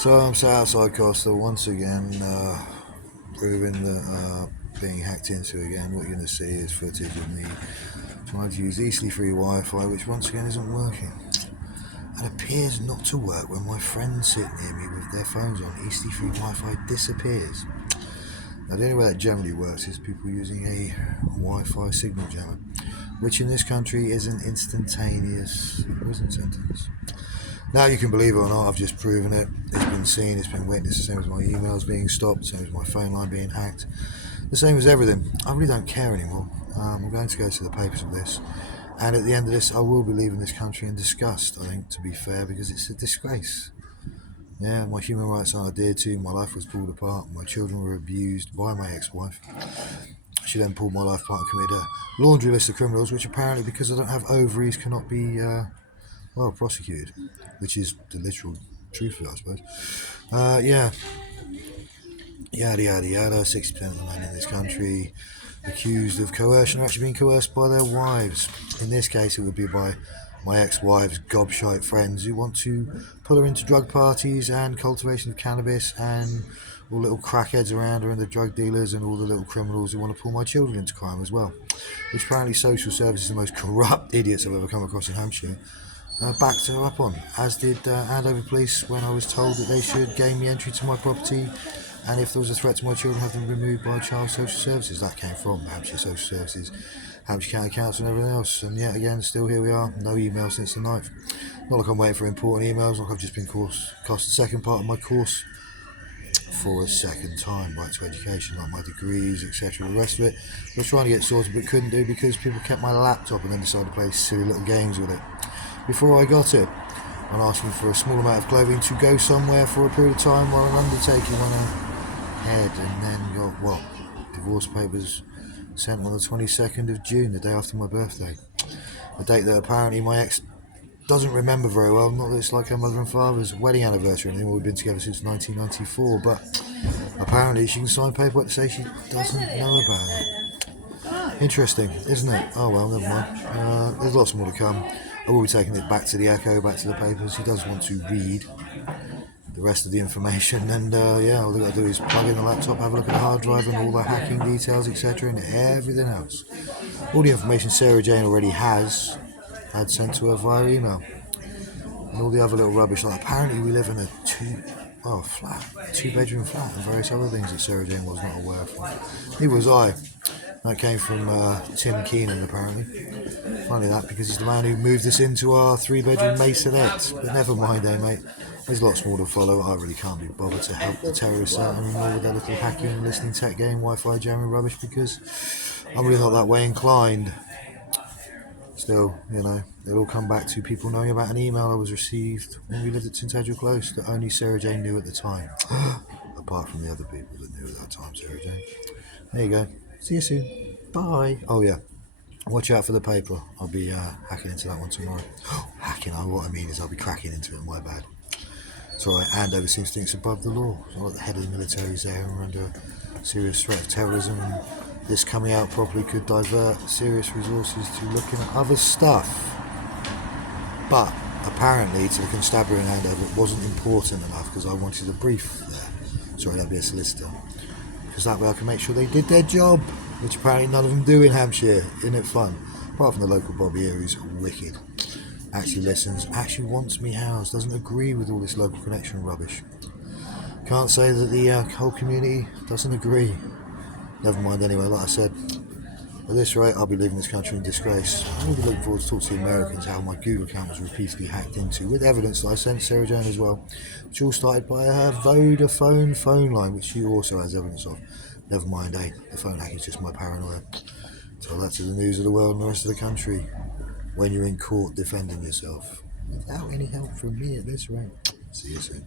So I'm sat outside Costa once again, proving that being hacked into again. What you're going to see is footage of me trying to use Eastleigh free Wi-Fi, which once again isn't working. And appears not to work when my friends sit near me with their phones on. Eastleigh free Wi-Fi disappears. Now the only way that generally works is people using a Wi-Fi signal jammer, which in this country is an instantaneous prison sentence. Now you can believe it or not, I've just proven it. It's been seen, it's been witnessed, the same as my emails being stopped, the same as my phone line being hacked, the same as everything. I really don't care anymore. I'm going to go to the papers of this, and at the end of this I will be leaving this country in disgust, I think, to be fair, because it's a disgrace. Yeah, my human rights aren't adhered to, my life was pulled apart, my children were abused by my ex-wife. She then pulled my life apart and committed a laundry list of criminals, which apparently, because I don't have ovaries, cannot be prosecuted, which is the literal truth of it, I suppose. Yada yada yada. 60% of the men in this country accused of coercion are actually being coerced by their wives. In this case, it would be by my ex-wife's gobshite friends who want to pull her into drug parties and cultivation of cannabis, and all the little crackheads around her and the drug dealers and all the little criminals who want to pull my children into crime as well. Which apparently social services are the most corrupt idiots I've ever come across in Hampshire. Backed her up on, as did Andover Police when I was told that they should gain me entry to my property, and if there was a threat to my children, have them removed by Child Social Services. That came from Hampshire Social Services, Hampshire County Council and everything else. And yet again, still here we are, no email since the 9th. Not like I'm waiting for important emails, like I've just been cost the second part of my course for a second time, right to education, like my degrees, etc. The rest of it I was trying to get sorted but couldn't do because people kept my laptop and then decided to play silly little games with it. Before I got it, and asking for a small amount of clothing to go somewhere for a period of time while an undertaking went ahead, and then got divorce papers sent on the 22nd of June, the day after my birthday. A date that apparently my ex doesn't remember very well. Not that it's like her mother and father's wedding anniversary or anything. We've been together since 1994, but apparently she can sign paperwork to say she doesn't know about it. Interesting, isn't it? Oh well, never mind. There's lots more to come. I will be taking it back to the Echo, back to the papers. He does want to read the rest of the information, and all they've got to do is plug in the laptop, have a look at the hard drive and all the hacking details, etc., and everything else. All the information Sarah Jane already had sent to her via email, and all the other little rubbish. Like apparently we live in a two-bedroom flat, and various other things that Sarah Jane was not aware of. Neither was I. That came from Tim Keenan, apparently. Funny that, because he's the man who moved us into our 3-bedroom masonette. But never mind, mate. There's lots more to follow. I really can't be bothered to help the terrorists out anymore with their little hacking, listening tech game, Wi-Fi jamming rubbish, because I'm really not that way inclined. Still, it'll all come back to people knowing about an email I was received when we lived at Tintagel Close that only Sarah Jane knew at the time. Apart from the other people that knew at that time, Sarah Jane. There you go. See you soon. Bye. Oh yeah, watch out for the paper. I'll be hacking into that one tomorrow. Hacking, what I mean is I'll be cracking into it, my bad. It's alright, Andover seems to think it's above the law. So like the head of the military is there and we're under a serious threat of terrorism, and this coming out properly could divert serious resources to looking at other stuff. But apparently to the constabulary in Andover it wasn't important enough because I wanted a brief there. Sorry, that'd be a solicitor. Because that way I can make sure they did their job, which apparently none of them do in Hampshire. Isn't it fun? Apart from the local Bobby here, who's wicked. Actually listens, actually wants me housed, doesn't agree with all this local connection rubbish. Can't say that the whole community doesn't agree. Never mind anyway, like I said. At this rate, I'll be leaving this country in disgrace. I will be looking forward to talk to the Americans how my Google account was repeatedly hacked into, with evidence that I sent Sarah Jane as well, which all started by her Vodafone phone line, which she also has evidence of. Never mind, the phone hacking is just my paranoia. Tell that to the news of the world and the rest of the country when you're in court defending yourself. Without any help from me at this rate. See you soon.